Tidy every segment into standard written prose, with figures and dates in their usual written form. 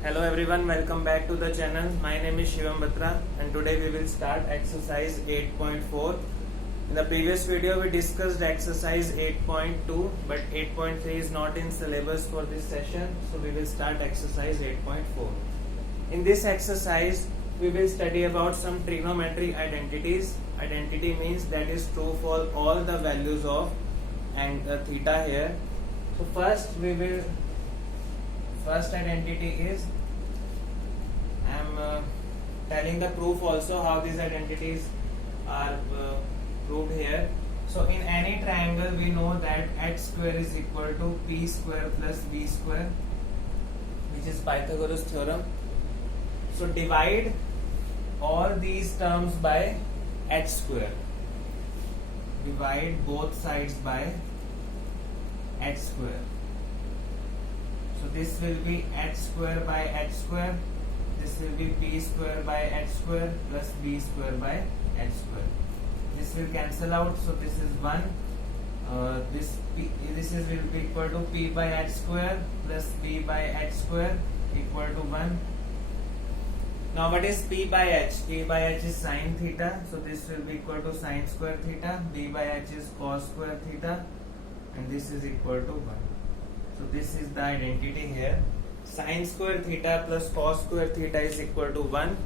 Hello everyone, welcome back to the channel. My name is Shivam Batra and today we will start exercise 8.4. In the previous video we discussed exercise 8.2 but 8.3 is not in syllabus for this session, so we will start exercise 8.4. In this exercise we will study about some trigonometric identities. Identity means that is true for all the values of theta here. So first identity is, I am telling the proof also how these identities are proved here. So in any triangle we know that h square is equal to p square plus b square, which is Pythagoras theorem. So divide all these terms by h square. Divide both sides by h square. So this will be h square by h square. This will be p square by h square plus b square by h square. This will cancel out. So this is 1. This will be equal to p by h square plus b by h square equal to 1. Now what is p by h? P by h is sine theta. So this will be equal to sine square theta. B by h is cos square theta. And this is equal to 1. So this is the identity here. Sine square theta plus cos square theta is equal to 1.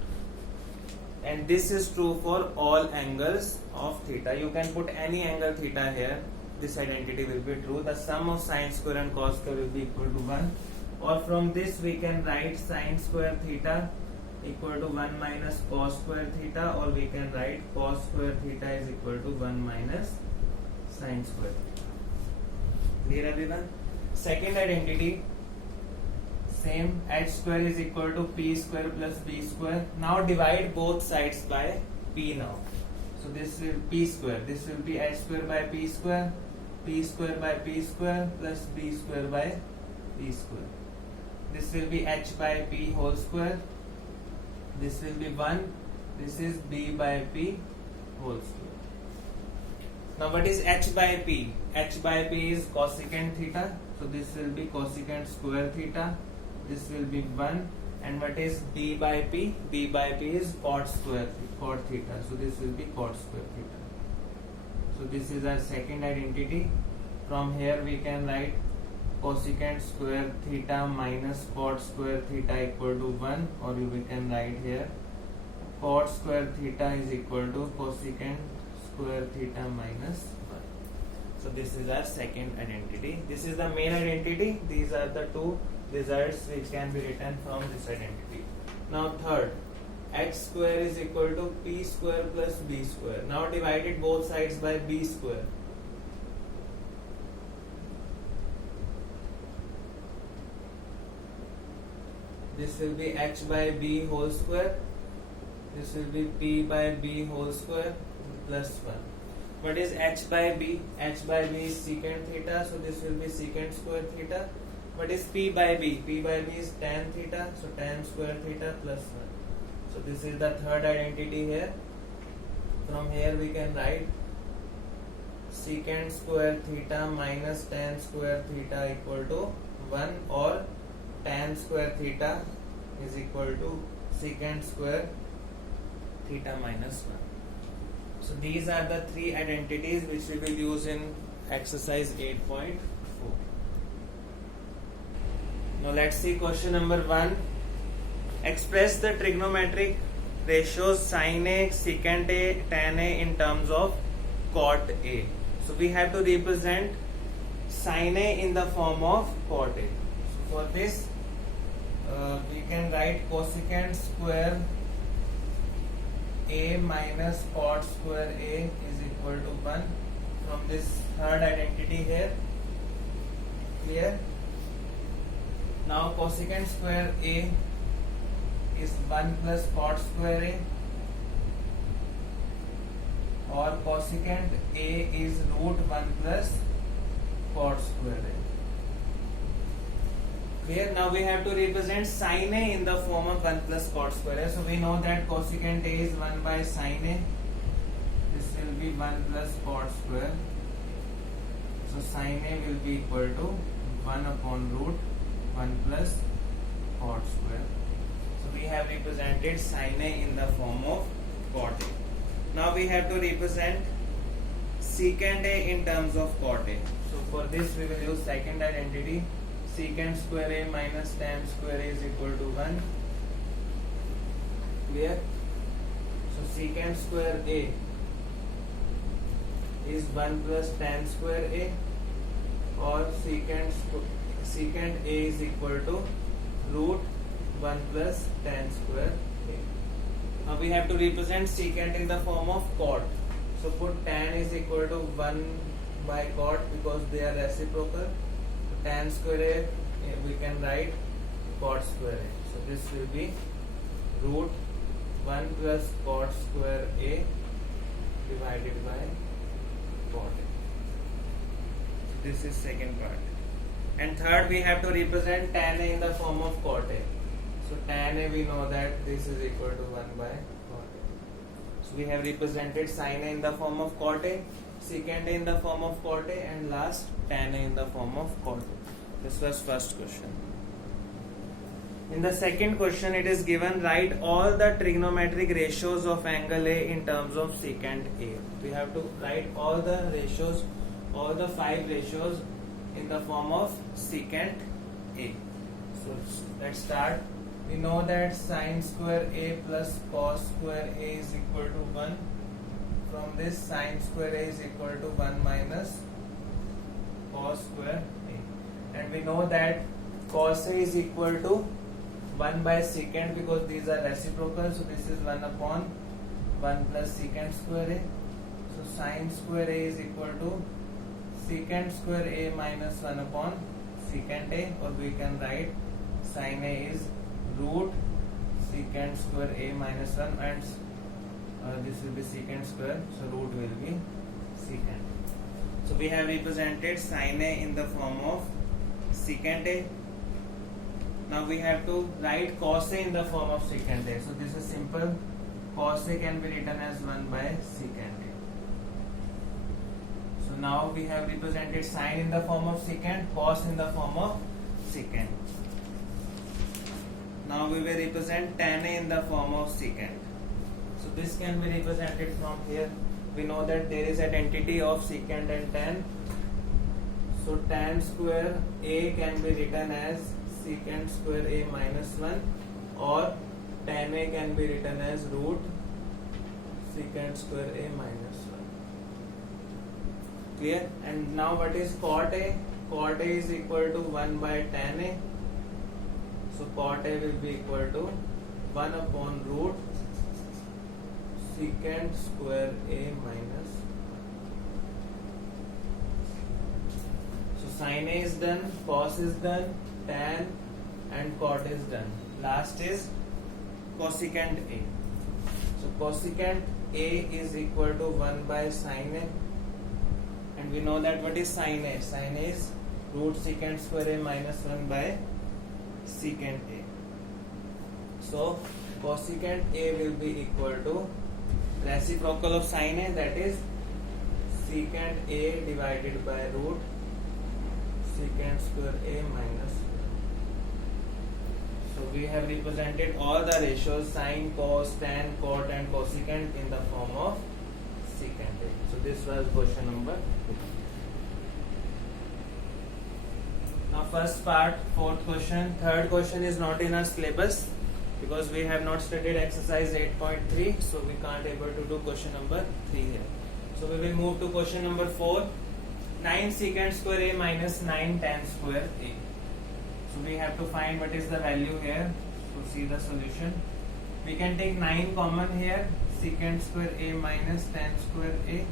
And this is true for all angles of theta. You can put any angle theta here. This identity will be true. The sum of sine square and cos square will be equal to 1. Or from this we can write sine square theta equal to 1 minus cos square theta, or we can write cos square theta is equal to 1 minus sine square. Clear everyone? Second identity, same, h square is equal to p square plus b square. Now divide both sides by p now. So this will p square. This will be h square by p square by p square plus b square by p square. This will be h by p whole square. This will be 1. This is b by p whole square. Now what is h by p? H by p is cosecant theta. So this will be cosecant square theta. This will be 1. And what is b by p? B by p is cot theta. So this will be cot square theta. So this is our second identity. From here we can write cosecant square theta minus cot square theta equal to 1, or we can write here cot square theta is equal to cosecant square theta minus 1. So this is our second identity. This is the main identity. These are the two results which can be written from this identity. Now third, h square is equal to p square plus b square. Now divided both sides by b square. This will be h by b whole square. This will be p by b whole square plus 1. What is h by b? H by b is secant theta. So this will be secant square theta. What is p by b? P by b is tan theta. So tan square theta plus 1. So this is the third identity here. From here we can write secant square theta minus tan square theta equal to 1, or tan square theta is equal to secant square theta minus 1. So these are the three identities which we will use in exercise 8.4. Now let's see question number 1. Express the trigonometric ratios sin A, secant A, tan A in terms of cot A. So we have to represent sin A in the form of cot A. So for this we can write cosecant square A minus cot square A is equal to 1 from this third identity here. Clear? Now cosecant square A is 1 plus cot square A, or cosecant A is root 1 plus cot square A. Clear? Now we have to represent sin A in the form of 1 plus cot square A. So we know that cosecant A is 1 by sin A. This will be 1 plus cot square. So sin A will be equal to 1 upon root 1 plus cot cot square. So we have represented sin A in the form of cot A. Now we have to represent secant A in terms of cot A. So for this we will use second identity. Secant square A minus tan square A is equal to 1. Clear? So secant square A is 1 plus tan square A, or secant A is equal to root 1 plus tan square A. Now we have to represent secant in the form of cot. So put tan is equal to 1 by cot because they are reciprocal. So tan square A we can write cot square A. So this will be root 1 plus cot square A divided by cot A. So this is second part. And third we have to represent tan A in the form of cot A. So tan A we know that this is equal to 1 by cot A. So we have represented sin A in the form of cot A, secant A in the form of cot A, and last tan A in the form of cot A. This was first question. In the second question it is given, write all the trigonometric ratios of angle A in terms of secant A. We have to write all the ratios, all the 5 ratios in the form of secant A. So let's start. We know that sin square A plus cos square A is equal to 1. From this, sin square A is equal to 1 minus cos square A. And we know that cos A is equal to 1 by secant because these are reciprocal. So this is 1 upon 1 plus secant square A. So sin square A is equal to secant square A minus 1 upon secant A, or we can write sin A is root secant square A minus 1, and this will be secant square, so root will be secant. So we have represented sin A in the form of secant A. Now we have to write cos A in the form of secant A. So this is simple. Cos A can be written as 1 by secant A. So now we have represented sin in the form of secant, cos in the form of secant. Now we will represent tan A in the form of secant. So this can be represented from here. We know that there is identity of secant and tan. So tan square A can be written as secant square A minus 1, or tan A can be written as root secant square A minus 1. Clear? And now what is cot A? Cot A is equal to 1 by tan A. So cot A will be equal to 1 upon root secant square A minus 1. So sin A is done, cos is done, tan and cot is done. Last is cosecant A. So cosecant A is equal to 1 by sin A. And we know that what is sin A? Sin A is root secant square A minus 1 by secant A. So cosecant A will be equal to reciprocal of sin A, that is secant A divided by root secant square A minus 1. So we have represented all the ratios sin, cos, tan, cot and cosecant in the form of secant A. So this was question number 2. Now first part, fourth question. Third question is not in our syllabus because we have not studied exercise 8.3, so we can't able to do question number 3 here. So we will move to question number 4. 9 secant square A minus 9 tan square A. So we have to find what is the value here. So see the solution. We can take 9 common here, secant square A minus tan square A,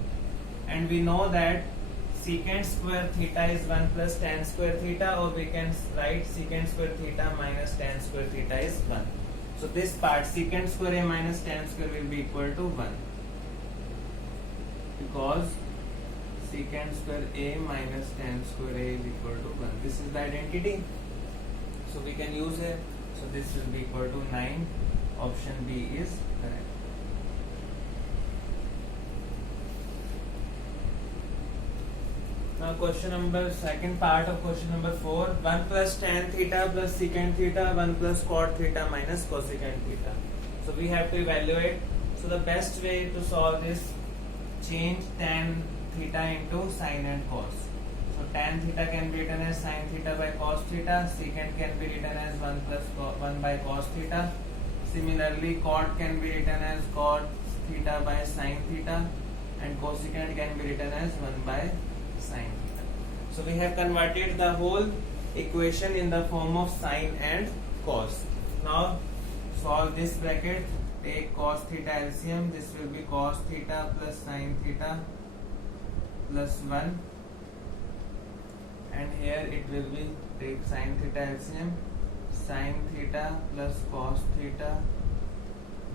and we know that secant square theta is 1 plus tan square theta, or we can write secant square theta minus tan square theta is 1. So this part secant square A minus tan square will be equal to 1 because secant square A minus tan square A is equal to 1. This is the identity. So we can use it. So this will be equal to 9. Option B is correct. Now question number second part of question number 4. 1 plus tan theta plus secant theta 1 plus cot theta minus cosecant theta. So we have to evaluate. So the best way to solve this, change tan theta into sin and cos. So tan theta can be written as sin theta by cos theta. Secant can be written as 1 plus 1 by cos theta. Similarly, cot can be written as cot theta by sin theta, and cosecant can be written as 1 by sin theta. So we have converted the whole equation in the form of sin and cos. Now solve this bracket. Take cos theta LCM. This will be cos theta plus sin theta plus 1, and here it will be take sin theta LCM, sin theta plus cos theta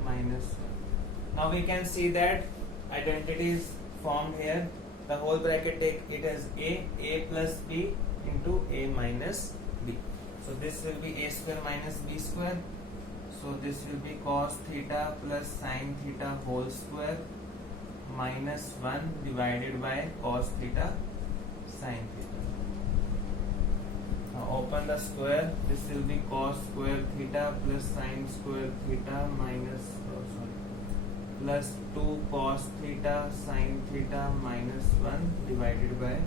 minus 1. Now we can see that identity is formed here. The whole bracket, take it as a plus b into a minus b. So this will be a square minus b square. So this will be cos theta plus sin theta whole square minus 1 divided by cos theta sin theta. Now open the square. This will be cos square theta plus sin square theta minus plus 2 cos theta sin theta minus 1 divided by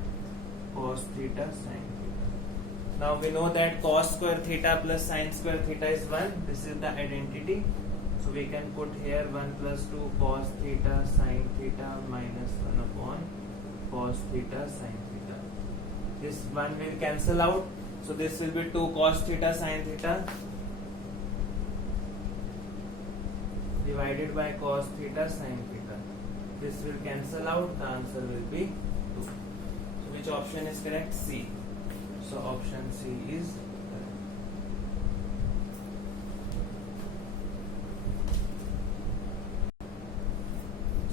cos theta sin theta. Now we know that cos square theta plus sin square theta is 1. This is the identity. So we can put here 1 plus 2 cos theta sin theta minus 1 upon cos theta sin theta. This 1 will cancel out. So this will be 2 cos theta sin theta divided by cos theta sin theta. This will cancel out. The answer will be 2. So which option is correct? C. So option C is correct.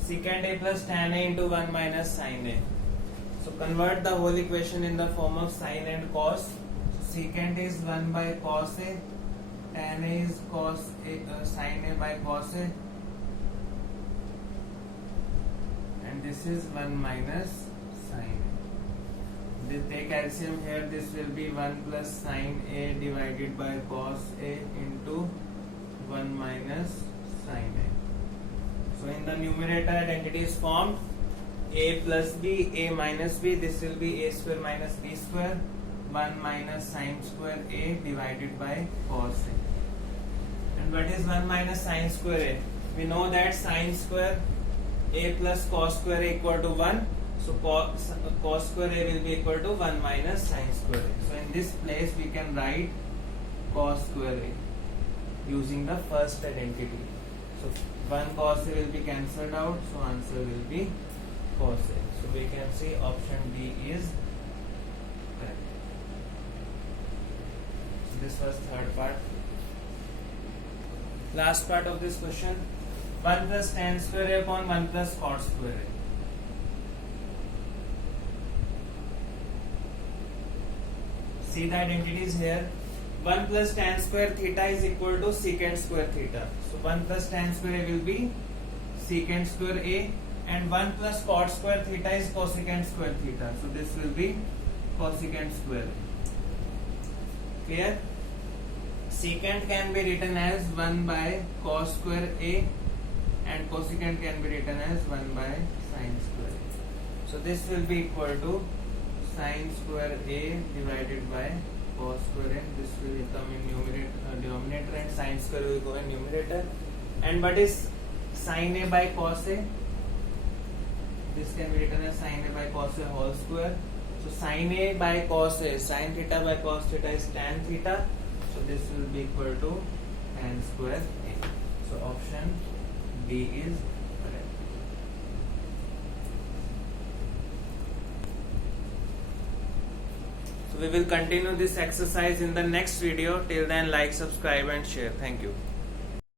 Secant A plus tan A into 1 minus sin A. So convert the whole equation in the form of sin and cos. So secant is 1 by cos A, tan A is cos A, sin A by cos A, and this is 1 minus sin A. This take LCM here. This will be 1 plus sin A divided by cos A into 1 minus sin A. So in the numerator, identity is formed. A plus b, a minus b. This will be a square minus b square. 1 minus sin square A divided by cos A. And what is 1 minus sin square A? We know that sin square A plus cos square A equal to 1. So cos square A will be equal to 1 minus sin square A. So in this place we can write cos square A using the first identity. So 1 cos A will be cancelled out. So answer will be cos A. So we can see option D is correct. So this was third part. Last part of this question, 1 plus tan square A upon 1 plus cot square A. See the identities here. 1 plus tan square theta is equal to secant square theta. So 1 plus tan square A will be secant square A, and 1 plus cot square theta is cosecant square theta. So this will be cosecant square A. Clear? Secant can be written as 1 by cos square A, and cosecant can be written as 1 by sin square A. So this will be equal to sin square A divided by cos square A. This will come in denominator, and sin square will go in numerator. And what is sin A by cos A? This can be written as sin A by cos A whole square. So sin A by cos A, sin theta by cos theta is tan theta. So this will be equal to tan square A. So option D is correct. So we will continue this exercise in the next video. Till then, like, subscribe and share. Thank you.